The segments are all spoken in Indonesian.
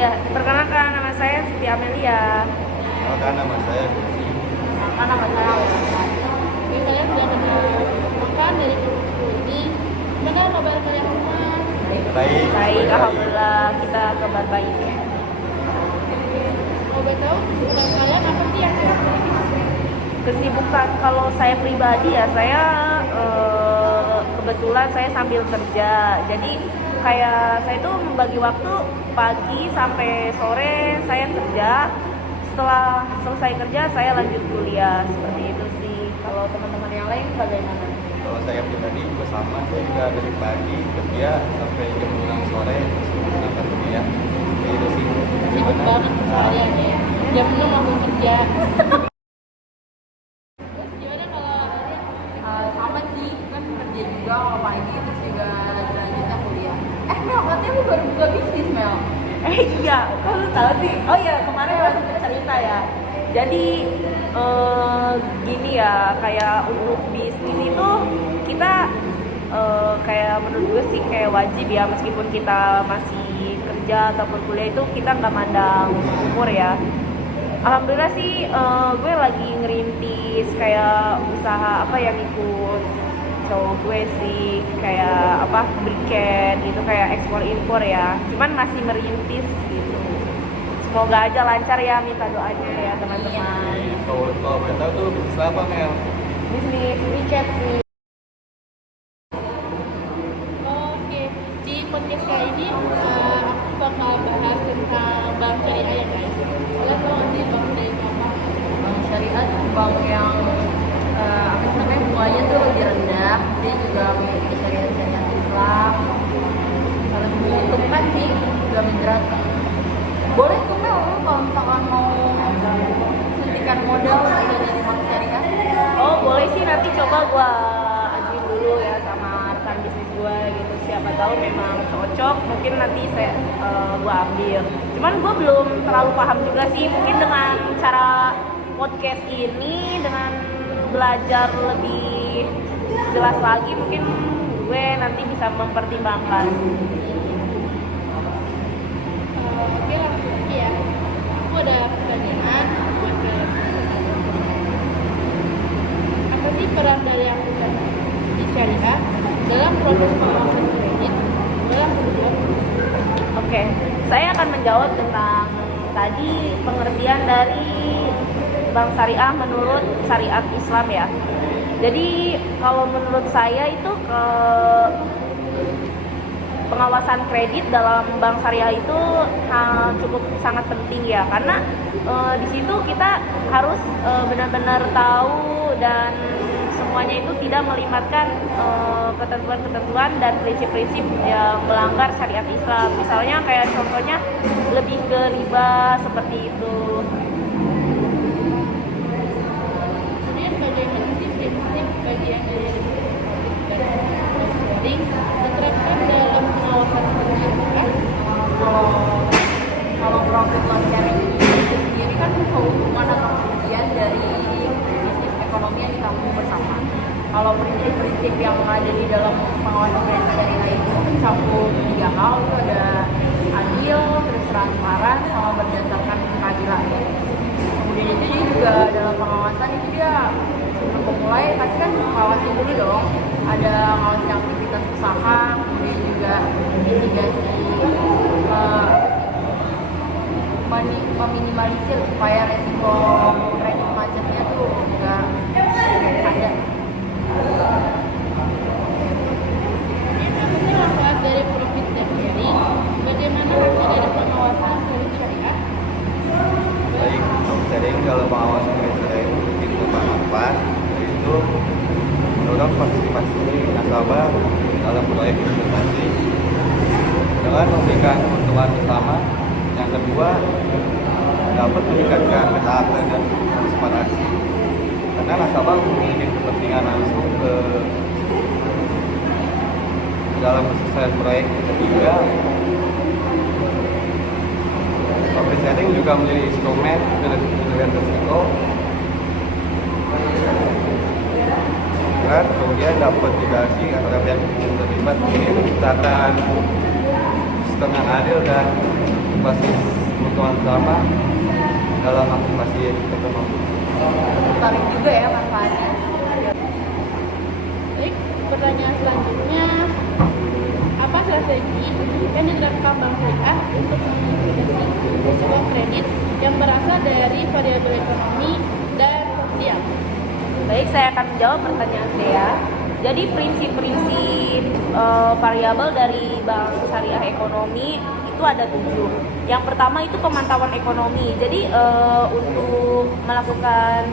Ya, perkenalkan nama saya Siti Amelia. Perkenalkan nama saya Gusti. Perkenalkan nama saya Alisa. Oke, kalian sudah kenal makan dari buku ini. Gimana kabar kalian semua? Baik. Baik, alhamdulillah kita kabar baik. Mau tahu kesibukan kalian apa sih yang Kesibukan kalau saya pribadi ya, saya kebetulan saya sambil kerja. Jadi kayak saya tuh membagi waktu pagi sampai sore saya kerja. Setelah selesai kerja saya lanjut kuliah, seperti itu sih. Kalau teman-teman yang lain bagaimana? Kalau saya pribadi juga sama, saya juga dari pagi kerja sampai jam 6 sore berangkat kuliah. Itu sih. sibuk banget kalian ya? Jam 6 langsung kerja. Terus gimana kalau Alia? Sama sih, kan kerja juga kalau pagi terus juga lanjut-lanjutnya kuliah. Mel, katanya lu baru buka bisnis, Mel. Iya, kok lu tahu sih? Oh iya, kemarin gue sempet cerita ya. Jadi gini ya, kayak untuk bisnis itu kita kayak menurut gue sih kayak wajib ya, meskipun kita masih kerja ataupun kuliah itu kita nggak mandang umur ya. Alhamdulillah sih gue lagi ngerintis kayak usaha apa yang ikut cowok gue sih, kayak apa briket gitu, kayak ekspor impor ya, cuman masih merintis gitu. Semoga aja lancar ya, minta doanya ya teman-teman. Kalau boleh tahu tuh bisnis apa, Mel? Bisnis briket sih. Oke, di podcast kali ini aku bakal bahas tentang bank syariah ya guys. Kalian tahu nggak sih bank syariah itu apa? Bank syariah tuh bank yang apa sih namanya, bunganya tuh lebih rendah. Dia juga memiliki syariat-syariat Islam. Lebih menguntungkan sih, juga menjerat. Boleh tuh Mel, lu kalau misalkan mau suntikan modal dari bank syariah. Oh boleh sih, nanti coba gua ajuin dulu ya sama rekan bisnis gua gitu, siapa tahu memang cocok, mungkin nanti saya gua ambil. Cuman gua belum terlalu paham juga sih, mungkin dengan cara podcast ini, dengan belajar lebih jelas lagi, mungkin gue nanti bisa mempertimbangkan. Oke, langsung aja ya. Aku ada pertanyaan buat kalian. Apa sih peran dari akuntansi syariah dalam proses pengawasan kredit dalam hidup? Oke, saya akan menjawab tentang tadi pengertian dari bank syariah menurut syariat Islam ya. Jadi kalau menurut saya itu pengawasan kredit dalam bank syariah itu cukup sangat penting ya, karena di situ kita harus benar-benar tahu dan semuanya itu tidak melibatkan ketentuan-ketentuan dan prinsip-prinsip yang melanggar syariat Islam. Misalnya kayak contohnya lebih ke riba seperti itu. Kemudian bagaimana sih prinsip bagian dari sharing diterapkan dalam pengawasan kredit? Kalau profit loss sharing itu sendiri kan keuntungan atau kerugian dari bisnis ekonomi yang ditanggung bersama. Kalau prinsip-prinsip yang ada di dalam pengawasan kredit syariah itu mencakup 3 hal, itu ada adil, terus transparan, sama berdasarkan keadilan. Kemudian itu dia juga dalam pengawasan itu dia sebelum memulai pasti kan ngawasin dulu dong, ada ngawasi aktivitas usaha, kemudian juga mitigasi meminimalisir supaya resiko kredit macetnya tuh enggak ada. Kemudian apa sih manfaat dari profit dan sharing? Bagaimana hasil dari pengawasan kredit syariah? Baik, sharing kalau pengawasan kredit syariah itu bikin bermanfaat, yaitu mendorong partisipasi nasabah dalam proyek investasi dengan memberikan keuntungan bersama. Yang kedua, dapat meningkatkan ketaatan dan transparansi karena nasabah memiliki kepentingan langsung ke dalam kesuksesan proyek. Ketiga, profit sharing juga menjadi instrumen pengendalian risiko dan kemudian dapat mitigasi antara pihak yang terlibat, mungkin menciptakan sistem yang adil dan basis kebutuhan bersama dalam aktivasi ekonomi. Menarik juga ya manfaatnya. Baik, pertanyaan selanjutnya, apa strategi yang diterapkan Bank Syariah untuk mengimplementasi risiko kredit yang berasal dari variabel ekonomi dan sosial? Baik, saya akan menjawab pertanyaan Dea. Jadi prinsip-prinsip variabel dari Bank Syariah Ekonomi itu ada 7. Yang pertama itu pemantauan ekonomi. Jadi untuk melakukan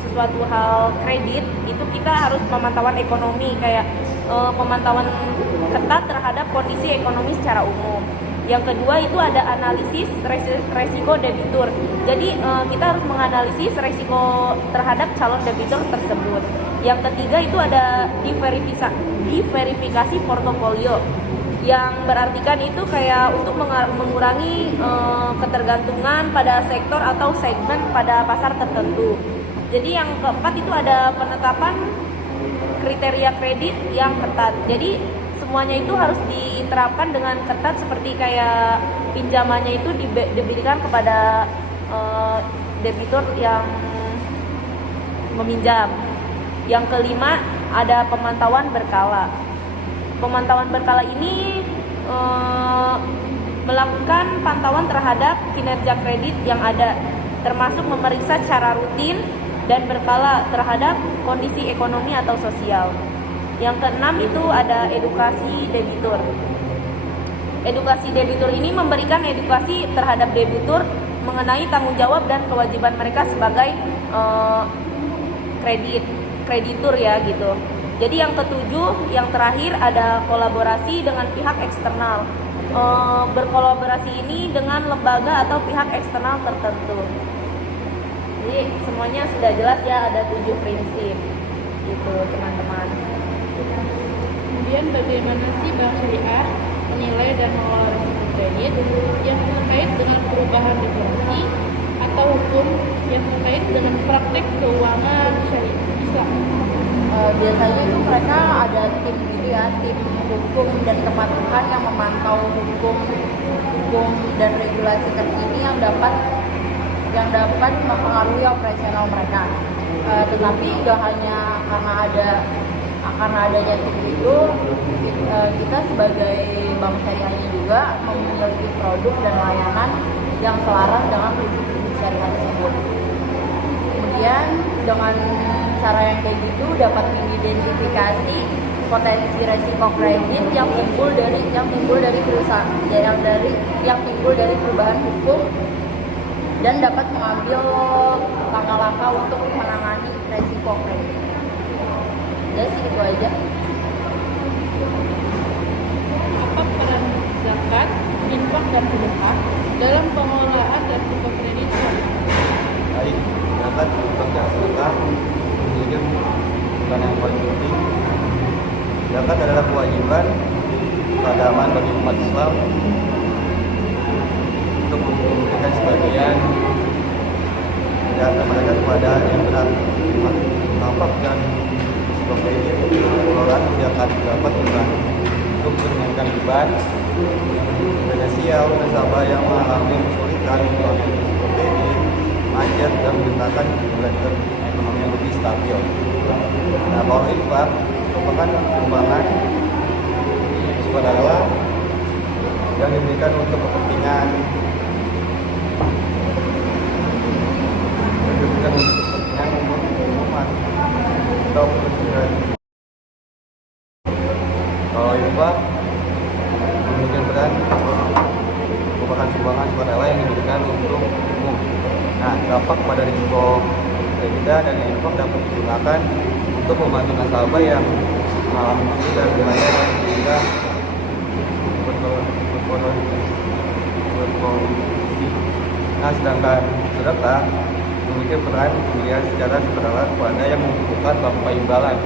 sesuatu hal kredit itu kita harus pemantauan ekonomi, kayak pemantauan ketat terhadap kondisi ekonomi secara umum. Yang kedua itu ada analisis resiko debitur. Jadi kita harus menganalisis resiko terhadap calon debitur tersebut. Yang ketiga itu ada diverifikasi portofolio, yang berartikan itu kayak untuk mengurangi ketergantungan pada sektor atau segmen pada pasar tertentu. Jadi yang keempat itu ada penetapan kriteria kredit yang ketat. Jadi semuanya itu harus diterapkan dengan ketat, seperti kayak pinjamannya itu diberikan kepada debitur yang meminjam. Yang kelima ada pemantauan berkala. Pemantauan berkala ini melakukan pantauan terhadap kinerja kredit yang ada, termasuk memeriksa secara rutin dan berkala terhadap kondisi ekonomi atau sosial. Yang keenam itu ada edukasi debitur. Edukasi debitur ini memberikan edukasi terhadap debitur mengenai tanggung jawab dan kewajiban mereka sebagai kreditur ya gitu. Jadi yang ketujuh, yang terakhir ada kolaborasi dengan pihak eksternal. Berkolaborasi ini dengan lembaga atau pihak eksternal tertentu. Jadi semuanya sudah jelas ya, ada 7 prinsip gitu teman-teman. Kemudian bagaimana sih Bank Syariah menilai dan mengelola risiko kredit yang terkait dengan perubahan regulasi atau hukum yang terkait dengan praktek keuangan syariah Islam? Biasanya itu mereka ada tim gitu ya, tim hukum dan kepatuhan yang memantau hukum dan regulasi terkini yang dapat mempengaruhi operasional mereka. Tetapi gak hanya karena adanya tim itu, kita sebagai bank syariahnya juga memiliki produk dan layanan yang selaras dengan prinsip-prinsip syariah tersebut. Kemudian dengan cara yang kayak gitu dapat mengidentifikasi potensi resiko kredit yang timbul dari perusahaan, yang timbul dari perubahan hukum, dan dapat mengambil langkah-langkah untuk menangani resiko kredit. Jadi sih itu aja. Apa peran zakat, infak dan sedekah dalam pengelolaan risiko kredit syariah? Baik, zakat untuk yang sedekah memiliki peran yang paling penting. Zakat adalah kewajiban keagamaan bagi umat Islam untuk memberikan sebagian harta mereka kepada yang benar. Tampak dan sebagainya pengelolaan zakat dapat untuk meringankan beban finansial nasabah yang mengalami kesulitan seperti macet dan menciptakan ekonomi yang lebih stabil. Nah, kalau infak merupakan sumbangan sukarela yang diberikan untuk kepentingan umat atau kepentingan. Kalau infak kemudian peran merupakan sumbangan sukarela yang diberikan untuk umum. Nah, dampak pada risiko kredit dan infak dapat digunakan untuk membantu nasabah yang mengalami kesulitan wilayah sehingga berkondisi. Nah, sedangkan sedekah memiliki peran pemberian secara sukarela kepada yang membutuhkan tanpa imbalan.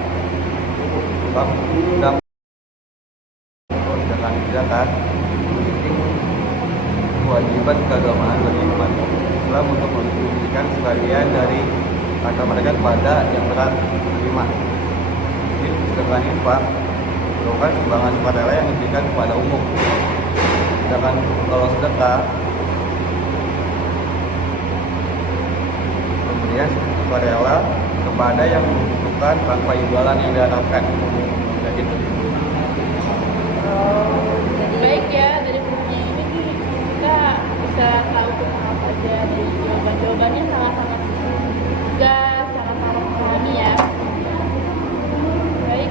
Sedangkan zakat memiliki kewajiban keagamaan bagi umat Islam untuk memberikan sebagian dari harta mereka kepada yang berat menerima. Sedangkan infak merupakan sumbangan sukarela yang diberikan kepada umum. Sedangkan kalau sedekah kemudian sukarela kepada yang membutuhkan tanpa imbalan yang diharapkan. Kayak gitu. Baik ya, dari bukunya ini sih kita bisa tahu tentang apa aja dari jawabannya sangat-sangat juga sangat-sangat memahami ya. Baik,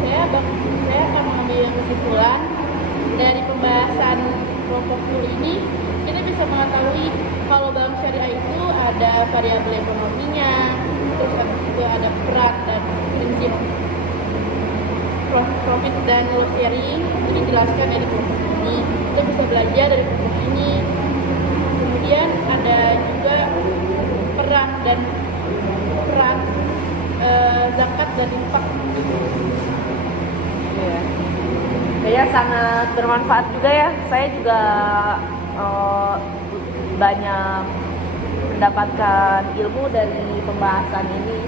saya akan mengambil kesimpulan dari pembahasan kelompok 10 ini. Kita bisa mengetahui kalau bank syariah itu ada variabel ekonominya, terus habis itu ada peran dan prinsip profit dan loss sharing itu dijelaskan dari buku ini. Kita bisa belajar dari buku ini. Kemudian ada juga peran zakat dan infak. Iya. Kayaknya sangat bermanfaat juga ya. Saya juga banyak mendapatkan ilmu dari pembahasan ini.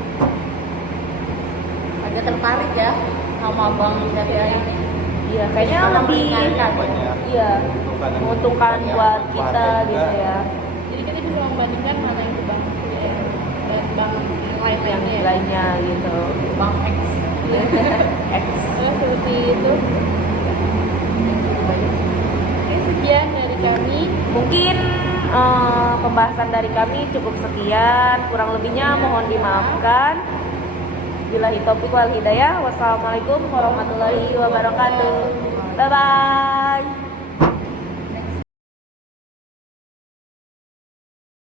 Agak tertarik ya sama bank syariah ini. Iya, kayaknya Karena lebih meringankan. Banyak iya menguntungkan buat kita gitu ya. Jadi kita bisa membandingkan mana yang bank syariah dan bank yang lain Yang ya. lainnya gitu. Bank X. X. Seperti itu. Oke, sekian dari kami. Mungkin pembahasan dari kami cukup sekian. Kurang lebihnya mohon dimaafkan. Billahi taufiq wal hidayah. Wassalamualaikum warahmatullahi wabarakatuh. Bye bye.